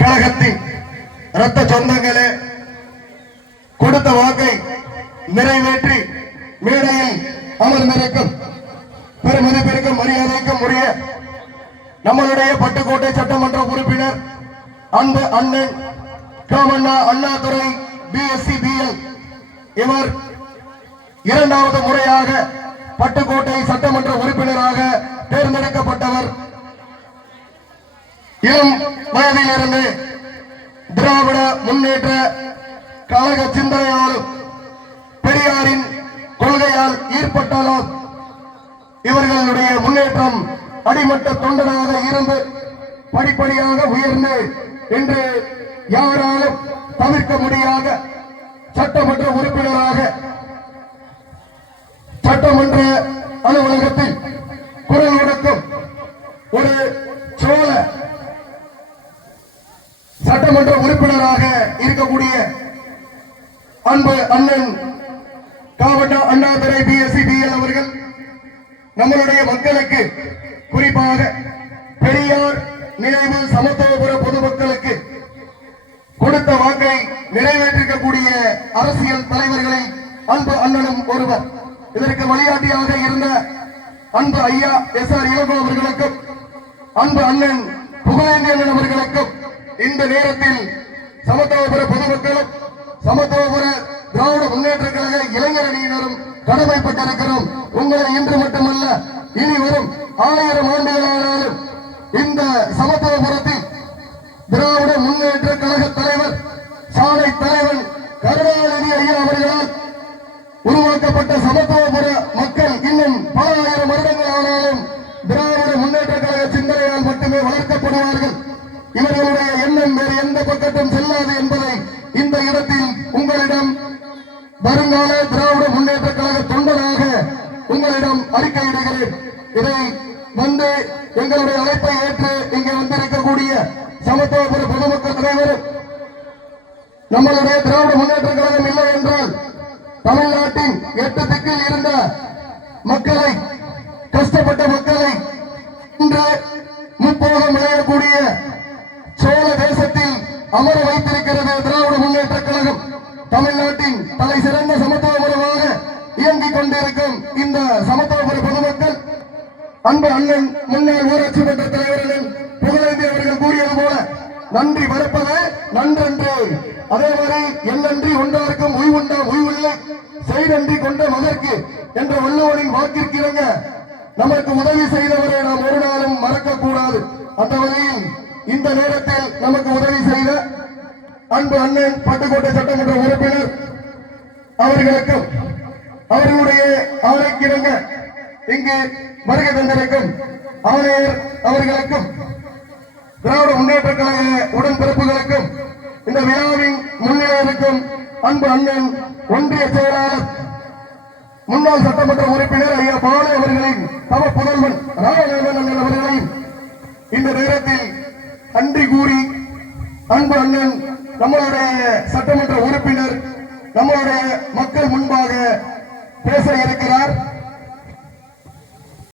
கழகத்தின் இரத்த சொந்தங்களே கொடுத்த வாக்கை நிறைவேற்றி மேடையில் அமர்ந்திருக்கும் பெருமதிப்பிற்கும் மரியாதைக்கும் உரிய நம்மளுடைய பட்டுக்கோட்டை சட்டமன்ற உறுப்பினர் அன்பு அண்ணன் காமண்ணா அண்ணாதுரை பிஎஸ்சி பிஎல் இவர் இரண்டாவது முறையாக பட்டுக்கோட்டை சட்டமன்ற உறுப்பினராக தேர்ந்தெடுக்கப்பட்டவர். இளம் வயதிலிருந்து திராவிட முன்னேற்ற கழக சிந்தனையாலும் பெரியாரின் கொள்கையால் ஈர்ப்பட்டாலும் இவர்களுடைய முன்னேற்றம் அடிமட்ட தொண்டனாக இருந்து படிப்படியாக உயர்ந்து இன்று யாராலும் தவிர்க்க முடியாத சட்டமன்ற உறுப்பினராக சட்டமன்ற அலுவலகத்தில் தலைவராக இருக்கக்கூடிய அன்பு அண்ணன் காவட்ட அண்ணாதுரை பிஎஸ்சி பிஎல் அவர்கள் நம்மளுடைய மக்களுக்கு குறிப்பாக பெரியார் நினைவு சமத்துவபுர பொதுமக்களுக்கு கொடுத்த வாக்கை நிறைவேற்றிருக்கக்கூடிய அரசியல் தலைவர்களில் அன்பு அண்ணனும் ஒருவர். இதற்கு வழிகாட்டியாக இருந்த அன்பு ஐயா எஸ் ஆர் இளங்கோ அவர்களுக்கும் அன்பு அண்ணன் புகழேந்தியன் அவர்களுக்கும் இந்த நேரத்தில் சமத்துவபுர பொதுமக்களும் சமத்துவபுர திராவிட முன்னேற்ற கழக இளைஞர் அணியினரும் கடமைப்பட்டிருக்கிறோம். உங்களை இன்று மட்டுமல்ல இனி வரும் ஆயிரம் ஆண்டுகளானாலும் இந்த சமத்துவபுரத்தில் திராவிட முன்னேற்ற கழக தலைவர் சாலை தலைவன் கருணாநிதி ஐயா அவர்களால் உருவாக்கப்பட்ட சமத்துவபுர மக்கள் இன்னும் பல ஆயிரம் வருடங்கள் ஆனாலும் திராவிட முன்னேற்ற கழக சிந்தனையால் மட்டுமே வளர்க்கப்படுவார்கள். இவர்கள் எந்த பக்கத்தும் செல்லாது என்பதை இந்த இடத்தில் உங்களிடம் வருங்கால திராவிட முன்னேற்ற கழக தொண்டராக உங்களிடம் அறிக்கையிடுகிறேன். இதை வந்து எங்களுடைய அழைப்பை ஏற்று இங்கே வந்திருக்கக்கூடிய சமத்துவபுர பொதுமக்கள் அனைவரும் நம்மளுடைய திராவிட முன்னேற்ற கழகம் இல்லை என்றால் தமிழ்நாட்டின் எட்டு திக்கில் இருந்த மக்களை கஷ்டப்பட்டு வைத்திருக்கிறது திராவிட முன்னேற்ற கழகம். தமிழ்நாட்டின் தலை சிறந்த சமத்துவ சமத்துவபுரமாக இயங்கிக் கொண்டிருக்கும் இந்த சமத்துவபுர பொதுமக்கள் அன்பு அண்ணன் முன்னாள் ஊராட்சி மன்ற தலைவர்கள் புகழேந்தி அவர்கள் கூறியது போல நன்றி மறப்பது நன்றன்று. அதே மாதிரி எண்ணன்றி ஒன்றாருக்கும் உய்வுண்டா உய்வுள்ள செய்தன்றி கொண்ட மதற்கு என்ற வள்ளுவரின் வாக்கிற்கிறங்க நமக்கு உதவி செய்தவரை நாம் ஒரு நாளும் மறக்க கூடாது அந்த வகையில் இந்த நேரத்தில் நமக்கு உதவி செய்த அன்பு அண்ணன் பட்டுக்கோட்டை சட்டமன்ற உறுப்பினர் அவர்களுக்கும் அவர்களுடைய ஆணைக்கிணங்க இங்கு வருகை தந்திருக்கும் ஆணையர் அவர்களுக்கும் திராவிட முன்னேற்ற கழக உடன்பிறப்புகளுக்கும் இந்த விழாவின் முன்னிலை இருக்கும் அன்பு அண்ணன் ஒன்றிய செயலாளர் முன்னாள் சட்டமன்ற உறுப்பினர் ஐயா பாலு அவர்களின் தவ புதல்வன் ராமநாதன் அண்ணன் அவர்களையும் இந்த நேரத்தில் நன்றி கூறி அன்பு அண்ணன் நம்மளுடைய சட்டமன்ற உறுப்பினர் நம்மளுடைய மக்கள் முன்பாக பேச இருக்கிறார்.